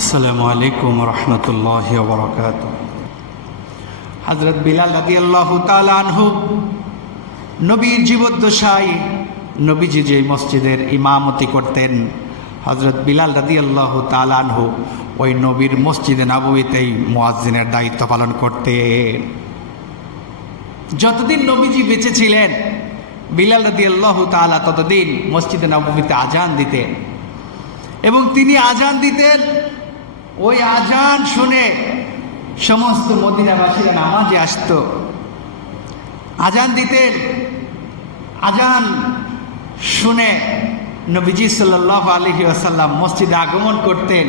আসসালামু আলাইকুম রহমতুল্লাহি ওয়া বারাকাতুহু। হযরত বিলাল রাদিয়াল্লাহু তাআলা আনহু নবীর জীবদ্দশায় নবীজি যে মসজিদের ইমামতি করতেন, হযরত বিলাল রাদিয়াল্লাহু তাআলা আনহু ওই নবীর মসজিদে নববীতেই মুয়াজ্জিনের দায়িত্ব পালন করতেন। যতদিন নবীজি বেঁচে ছিলেন বিলাল রাদিয়াল্লাহু তাআলা ততদিন মসজিদে নববীতে আজান দিতেন, এবং তিনি আজান দিতেন। ওই আজান শুনে সমস্ত মদিনাবাসীরা নামাজে আসত, আজান দিতেন। আজান শুনে নবীজি সাল্লাল্লাহু আলাইহি ওয়াসাল্লাম মসজিদে আগমন করতেন।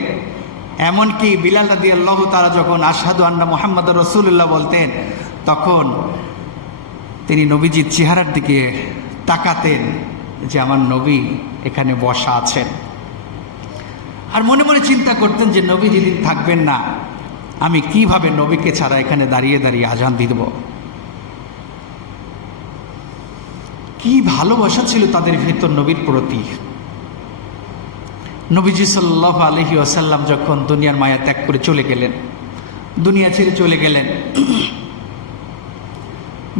এমনকি বিলাল রাদিয়াল্লাহু তাআলা যখন আশহাদু আন্না মুহাম্মাদুর রাসূলুল্লাহ বলতেন, তখন তিনি নবীজির চেহারার দিকে তাকাতেন যে আমার নবী এখানে বসা আছেন। আর মনে মনে চিন্তা করতেন যে নবী যেদিন থাকবেন না, আমি কিভাবে নবীকে ছাড়া এখানে দাঁড়িয়ে দাঁড়িয়ে আজান দিব। কি ভালোবাসা ছিল তাদের ভেতর নবীর প্রতি। নবীজি সাল্লাল্লাহু আলাইহি ওয়াসাল্লাম যখন দুনিয়ার মায়া ত্যাগ করে চলে গেলেন, দুনিয়া ছেড়ে চলে গেলেন,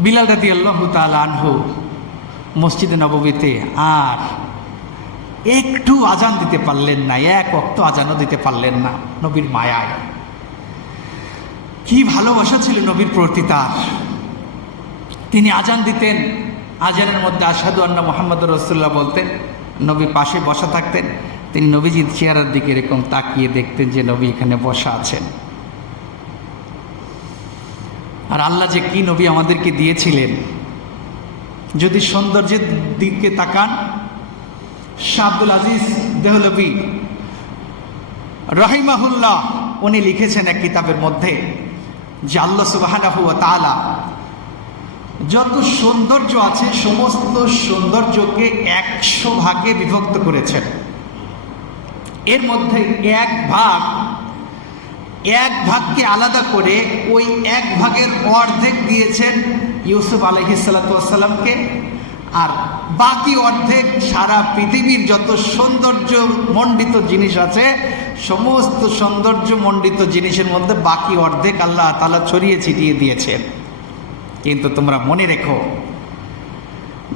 বিলাল রাদিয়াল্লাহু তাআলা আনহু মসজিদে নববীতে আর একটু আজান দিতে পারলেন না, এক ওয়াক্ত আজানও দিতে পারলেন না। নবীর মায়ায় কি ভালোবাসা ছিল নবীর প্রতি তার। তিনি আজান দিতেন, আজানের মধ্যে আশহাদু আন্না মুহাম্মাদুর রাসূলুল্লাহ বলতেন, নবী পাশে বসা থাকতেন। তিনি নবীজির চেহারার দিকে এরকম তাকিয়ে দেখতেন যে নবী এখানে বসা আছেন। আর আল্লাহ যে কি নবী আমাদেরকে দিয়েছিলেন, যদি সৌন্দর্যের দিকে তাকান, শাহ আব্দুল আজিজ দেহলভী রাহিমাহুল্লাহ উনি লিখেছেন এক কিতাবের মধ্যে যে আল্লাহ সুবহানাহু ওয়া তাআলা যত সৌন্দর্য আছে সমস্ত সৌন্দর্যকে 100 ভাগে বিভক্ত করেছেন। এর মধ্যে এক ভাগকে আলাদা করে ওই এক ভাগের অর্ধেক দিয়েছেন ইউসুফ আলাইহিস সালাতু ওয়াস সালামকে, আর বাকি অর্ধেক সারা পৃথিবীর যত সৌন্দর্য মণ্ডিত জিনিস আছে সমস্ত সৌন্দর্য মণ্ডিত জিনিসের মধ্যে বাকি অর্ধেক আল্লাহ তাআলা ছড়িয়ে ছিটিয়ে দিয়েছেন। কিন্তু তোমরা মনে রেখো,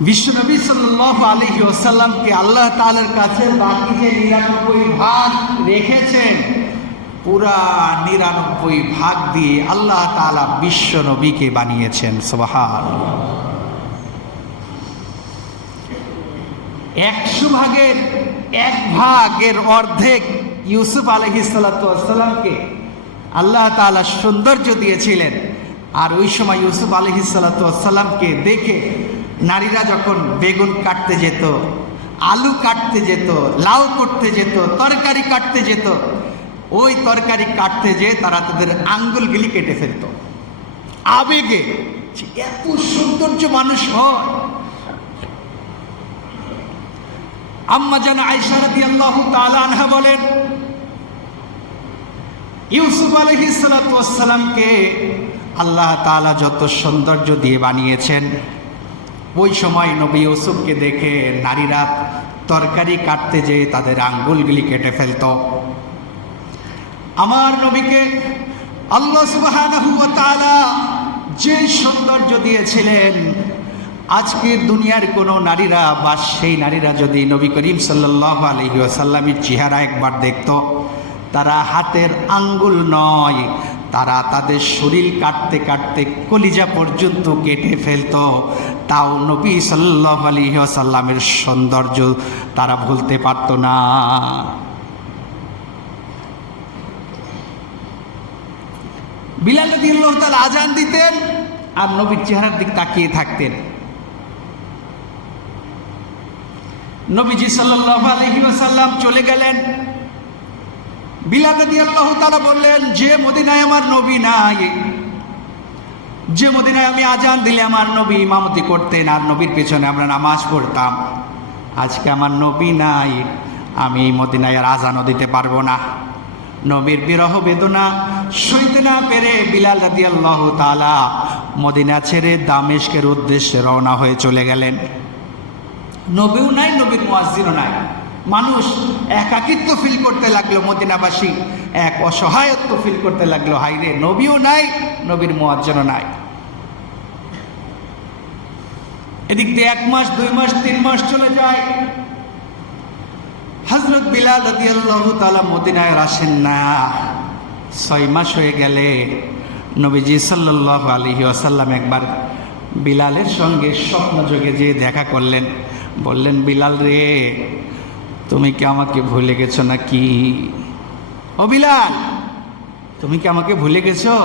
বিশ্বনবী সাল্লাল্লাহু আলাইহি ওয়াসাল্লামকে আল্লাহ তাআলার কাছে বাকি যে 99 ভাগ রেখেছেন, পুরা 99 ভাগ দিয়ে আল্লাহ তাআলা বিশ্বনবীকে বানিয়েছেন। সুবহানাল্লাহ। 100 ভাগের এক ভাগের অর্ধেক ইউসুফ আলাইহিস সালাতু ওয়াস সালামকে আল্লাহ তাআলা সৌন্দর্য দিয়েছিলেন। আর ওই সময় ইউসুফ আলাইহিস সালাতু ওয়াস সালামকে দেখে নারীরা যখন বেগুন কাটতে যেত, আলু কাটতে যেত, লাউ করতে যেত, তরকারি কাটতে যেত, ওই তরকারি কাটতে যেয়ে তারা তাদের আঙ্গুলগুলি কেটে ফেলত আবেগে। এত সৌন্দর্য মানুষ হয়। আম্মা জান আয়েশা রাদিয়াল্লাহু তাআলা আনহা বলেন, ইউসুফ আলাইহিস সালাতু ওয়াস সালামকে আল্লাহ তাআলা যত সৌন্দর্য দিয়ে বানিয়েছেন, ওই সময় নবী ইউসুফকে দেখে নারীরা তরকারি কাটতে যেয়ে তাদের আঙ্গুলগুলি কেটে ফেলত। আমার নবীকে আল্লাহ সুবহানাহু ওয়া তাআলা যে সৌন্দর্য দিয়েছিলেন, আজকের দুনিয়ার কোনো নারীরা বা সেই নারীরা যদি নবী করিম সাল্লাল্লাহু আলাইহি ওয়াসাল্লামের চেহারা একবার দেখত, তারা হাতের আঙ্গুল নয়, তারা তাদের শরীর কাটতে কাটতে কলিজা পর্যন্ত কেটে ফেলত, তাও নবী সাল্লাল্লাহু আলাইহি ওয়াসাল্লামের সৌন্দর্য তারা ভুলতে পারত না। বিলাল রাদিয়াল্লাহু তাআলা আজান দিতেন আর নবীর চেহারার দিকে তাকিয়ে থাকতেন। নবীজি সাল্লাল্লাহু আলাইহি ওয়াসাল্লাম চলে গেলেন। বিলাল রাদিয়াল্লাহু তাআলা বললেন, যে মদিনায় আমার নবী নাই, যে মদিনায় আমি আজান দিলে আমার নবী ইমামতি করতেন আর নবীর পেছনে আমরা নামাজ পড়তাম, আজকে আমার নবী নাই, আমি এই মদিনায় আর আজানও দিতে পারবো না। নবীর বিরহ বেদনা সইতে না পেরে বিলাল রাদিয়াল্লাহু তাআলা মদিনা ছেড়ে দামেস্কের উদ্দেশ্যে রওনা হয়ে চলে গেলেন। নবীও নাই, নবীর মুয়াজ্জিনও নাই। মানুষ একাকিত্ব ফিল করতে লাগলো, মদিনাবাসী এক অসহায়ত্ব ফিল করতে লাগলো, হাইরে নবীও নাই, নবীর মুয়াজ্জিনও নাই। এদিক দিয়ে 1 মাস 2 মাস 3 মাস চলে যায়, হযরত বিলাল রাদিয়াল্লাহু তাআলা মদিনায় আসেন না। 6 মাস হয়ে গেলে নবীজি সাল্লাল্লাহু আলাইহি ওয়াসাল্লাম একবার বিলালের সঙ্গে স্বপ্নযোগে যে দেখা করলেন, বললেন, বিলাল রে, তুমি কি আমাকে ভুলে গেছো নাকি? ও বিলাল, তুমি কি আমাকে ভুলে গেছো?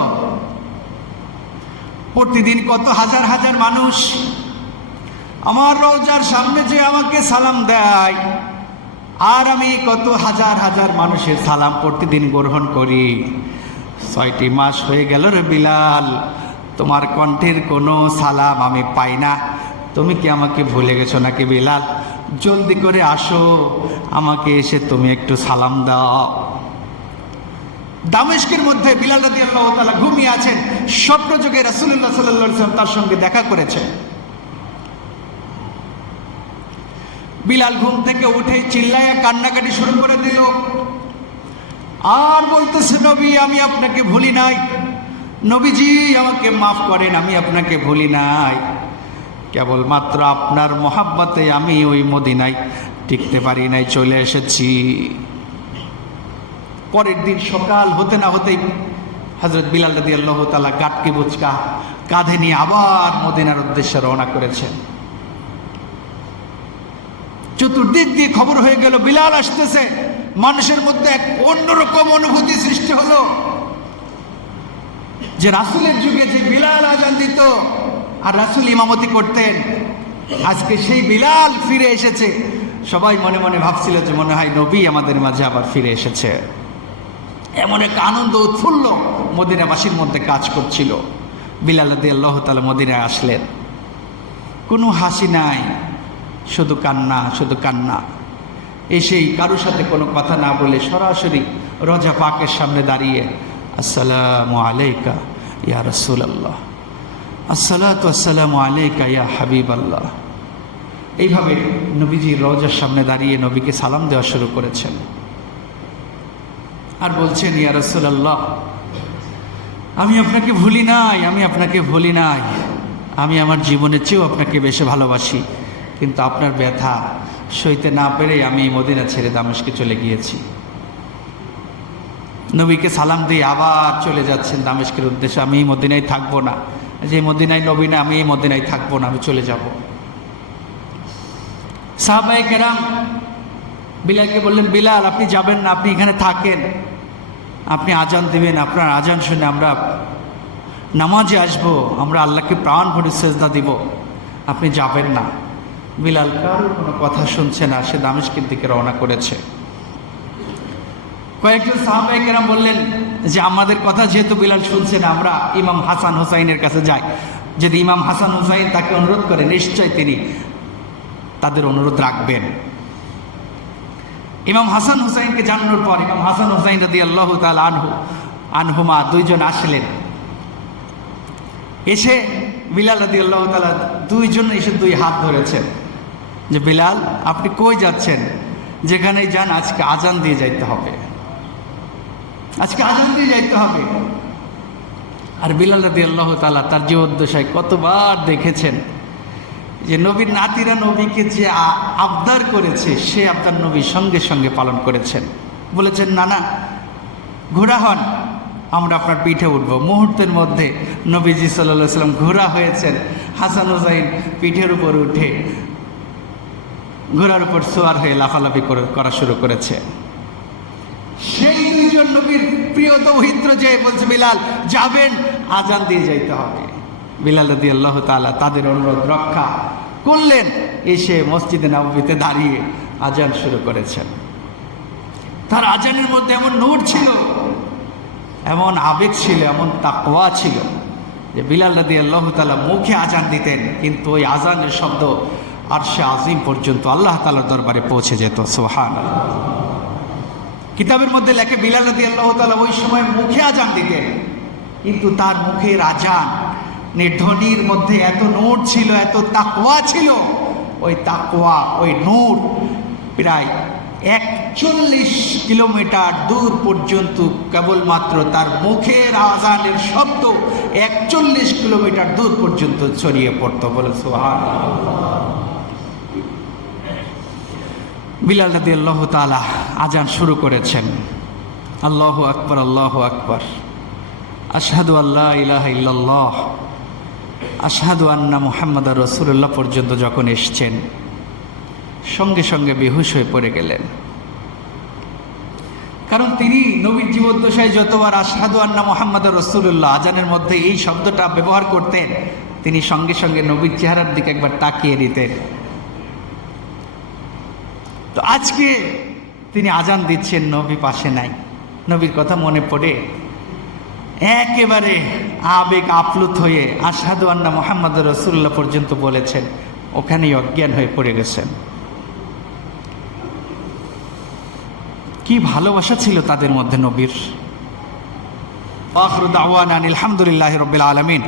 প্রতিদিন কত হাজার হাজার মানুষ আমার রওজার সামনে যে আমাকে সালাম দেয়, আর আমি কত হাজার হাজার মানুষের সালাম প্রতিদিন গ্রহণ করি। 6টি মাস হয়ে গেল রে বিলাল, তোমার কণ্ঠের কোনো সালাম আমি পাই না। তুমি কি আমাকে ভুলে গেছো নাকি বিলাল? জলদি করে আসো, আমাকে এসে তুমি একটু সালাম দাও। দামেস্কের মধ্যে বিলাল রাদিয়াল্লাহু তাআলা ঘুমিয়ে আছেন, স্বপ্নযোগে রাসূলুল্লাহ সাল্লাল্লাহু আলাইহি ওয়াসাল্লাম তার সঙ্গে দেখা করেছেন। বিলাল ঘুম থেকে উঠে চিল্লায়া কান্নাকাটি শুরু করে দিল, আর বলতেছে, নবী আমি আপনাকে ভুলি নাই, নবীজি আমাকে মাফ করেন, আমি আপনাকে ভুলি নাই, কেবলমাত্র আপনার মহাব্বতে আমি ওই মদিনায় টিকতে পারি নাই, চলে এসেছি। পরের দিন সকাল হতে না হতেই হযরত বিলাল রাদিয়াল্লাহু তাআলা গাটকি বুচকা কাঁধে নিয়ে আবার মদিনার উদ্দেশ্যে রওনা করেছেন। চতুর্দিক দিয়ে খবর হয়ে গেল বিলাল আসতেছে। মানুষের মধ্যে এক অন্যরকম অনুভূতি সৃষ্টি হলো যে রাসূলের যুগে যে বিলাল আযান দিত আর রাসূল ইমামতি করতেন, আজকে সেই বিলাল ফিরে এসেছে। সবাই মনে মনে ভাবছিল যে মনে হয় নবী আমাদের মাঝে আবার ফিরে এসেছে। এমন এক আনন্দ উৎফুল্ল মদিনাবাসীর মধ্যে কাজ করছিল। বিলাল রাদিয়াল্লাহু তাআলা মদিনায় আসলেন, কোনো হাসি নাই, শুধু কান্না, শুধু কান্না। এসেই কারোর সাথে কোনো কথা না বলে সরাসরি রোজা পাকের সামনে দাঁড়িয়ে, আসসালামু আলাইকা ইয়া রাসূলুল্লাহ, আসসালাতু ওয়াসসালামু আলাইকা ইয়া হাবিবাল্লাহ, এইভাবে নবীজির রওজার সামনে দাঁড়িয়ে নবীকে সালাম দেওয়া শুরু করেছেন। আর বলছেন, ইয়া রাসূলুল্লাহ, আমি আপনাকে ভুলি নাই, আমি আপনাকে ভুলি নাই, আমি আমার জীবনের চেয়েও আপনাকে বেশি ভালোবাসি, কিন্তু আপনার ব্যথা সইতে না পেরে আমি মদিনা ছেড়ে দামেস্কে চলে গিয়েছি। নবীকে সালাম দিয়ে আবার চলে যাচ্ছেন দামেস্কের উদ্দেশ্যে, আমি এই মদিনায় থাকবো না, যে মদিনায় নবী না, আমি এই মদিনায় থাকবো না, আমি চলে যাব। সাহাবায়ে কেরাম বিলালকে বললেন, বিলাল আপনি যাবেন না, আপনি এখানে থাকেন, আপনি আজান দিবেন, আপনার আজান শুনে আমরা নামাজে আসবো, আমরা আল্লাহকে প্রাণ ভরে সেজদা দিব, আপনি যাবেন না। বিলাল কারোর কোনো কথা শুনছে না, সে দামেস্কের দিকে রওনা করেছে। কয়েকজন সাহাবায়ে কেরাম বললেন যে আমাদের কথা যেহেতু বিলাল শুনছে না, আমরা ইমাম হাসান হুসাইনের কাছে যাই, যদি ইমাম হাসান হুসাইন তাকে অনুরোধ করে নিশ্চয় তিনি তাদের অনুরোধ রাখবেন। ইমাম হাসান হুসাইনকে জানানোর পর ইমাম হাসান হুসাইন রাদিয়াল্লাহু তাআলা আনহুমা দুইজন আসলেন। এসে বিলাল রাদিয়াল্লাহু তাআলা দুইজন এসে দুই হাত ধরেছেন যে বিলাল আপনি কই যাচ্ছেন? যেখানেই যান আজকে আজান দিয়ে যাইতে হবে, আজকে আজান দিয়ে যাইতে হবে। আর বিলাল রাদিয়াল্লাহু তাআলা তার জীবদ্দশায় কতবার দেখেছেন যে নবীর নাতিরা নবীকে যে আবদার করেছে, সে আবদার নবী সঙ্গে সঙ্গে পালন করেছেন। বলেছেন, না না, ঘোড়া হন, আমরা আপনার পিঠে উঠব। মুহূর্তের মধ্যে নবীজি সাল্লাল্লাহু আলাইহি ওয়াসাল্লাম ঘোড়া হয়েছেন। হাসান হুসাইন পিঠের উপর উঠে ঘোড়ার উপর সোয়ার হয়ে লাফালাফি করা শুরু করেছে। সেই দুইজন নবীর প্রিয় দৌহিত্র যে বলছে, বিলাল যাবেন, আজান দিয়ে যাইতে হবে। বিলাল রাদিয়াল্লাহু তাআলা তাদের অনুরোধ রক্ষা করলেন, এসে মসজিদে নববীতে দাঁড়িয়ে আজান শুরু করেছেন। তার আজানের মধ্যে এমন নূর ছিল, এমন আবেগ ছিল, এমন তাকওয়া ছিল যে বিলাল রাদিয়াল্লাহু তাআলা মুখে আজান দিতেন, কিন্তু ওই আজানের শব্দ আরশে আজিম পর্যন্ত আল্লাহ তাআলার দরবারে পৌঁছে যেত। সুবহানাল্লাহ। কিতাবের মধ্যে লেখে বিলাল রাদিয়াল্লাহু তাআলা ওই সময় মুখে আজান দিতেন, কিন্তু তার মুখের আজান ধ্বনির মধ্যে এত নূর ছিল, এত তাকওয়া ছিল, ওই তাকওয়া, ওই নূর প্রায় 41 কিলোমিটার দূর পর্যন্ত কেবলমাত্র তার মুখের আজানের শব্দ 41 কিলোমিটার দূর পর্যন্ত ছড়িয়ে পড়তো। বলে সুবহানাল্লাহ। বিলাল রাদিয়াল্লাহু তাআলা আজান শুরু করেছেন। আল্লাহু আকবার, আল্লাহু আকবার, আশহাদু আল্লা ইলাহা ইল্লাল্লাহ, আশহাদু আন্না মুহাম্মাদুর রাসূলুল্লাহ পর্যন্ত যখন এসছেন, সঙ্গে সঙ্গে বেহুশ হয়ে পড়ে গেলেন। কারণ তিনি নবীর জীবদ্দশায় যতবার আশহাদু আন্না মুহাম্মাদুর রাসূলুল্লাহ আজানের মধ্যে এই শব্দটা ব্যবহার করতেন, তিনি সঙ্গে সঙ্গে নবীর চেহারার দিকে একবার তাকিয়ে দিতেন। তো আজকে তিনি আজান দিচ্ছেন, নবী পাশে নাই, নবীর কথা মনে পড়ে একেবারে আবেগ আপ্লুত হয়ে আশহাদু আন্না মুহাম্মাদুর রাসূলুল্লাহ পর্যন্ত বলেছেন, ওখানেই অজ্ঞান হয়ে পড়ে গেছেন। কি ভালোবাসা ছিল তাদের মধ্যে নবীর। আখিরু দাওয়ানা আনিল হামদুলিল্লাহি রাব্বিল আলামিন।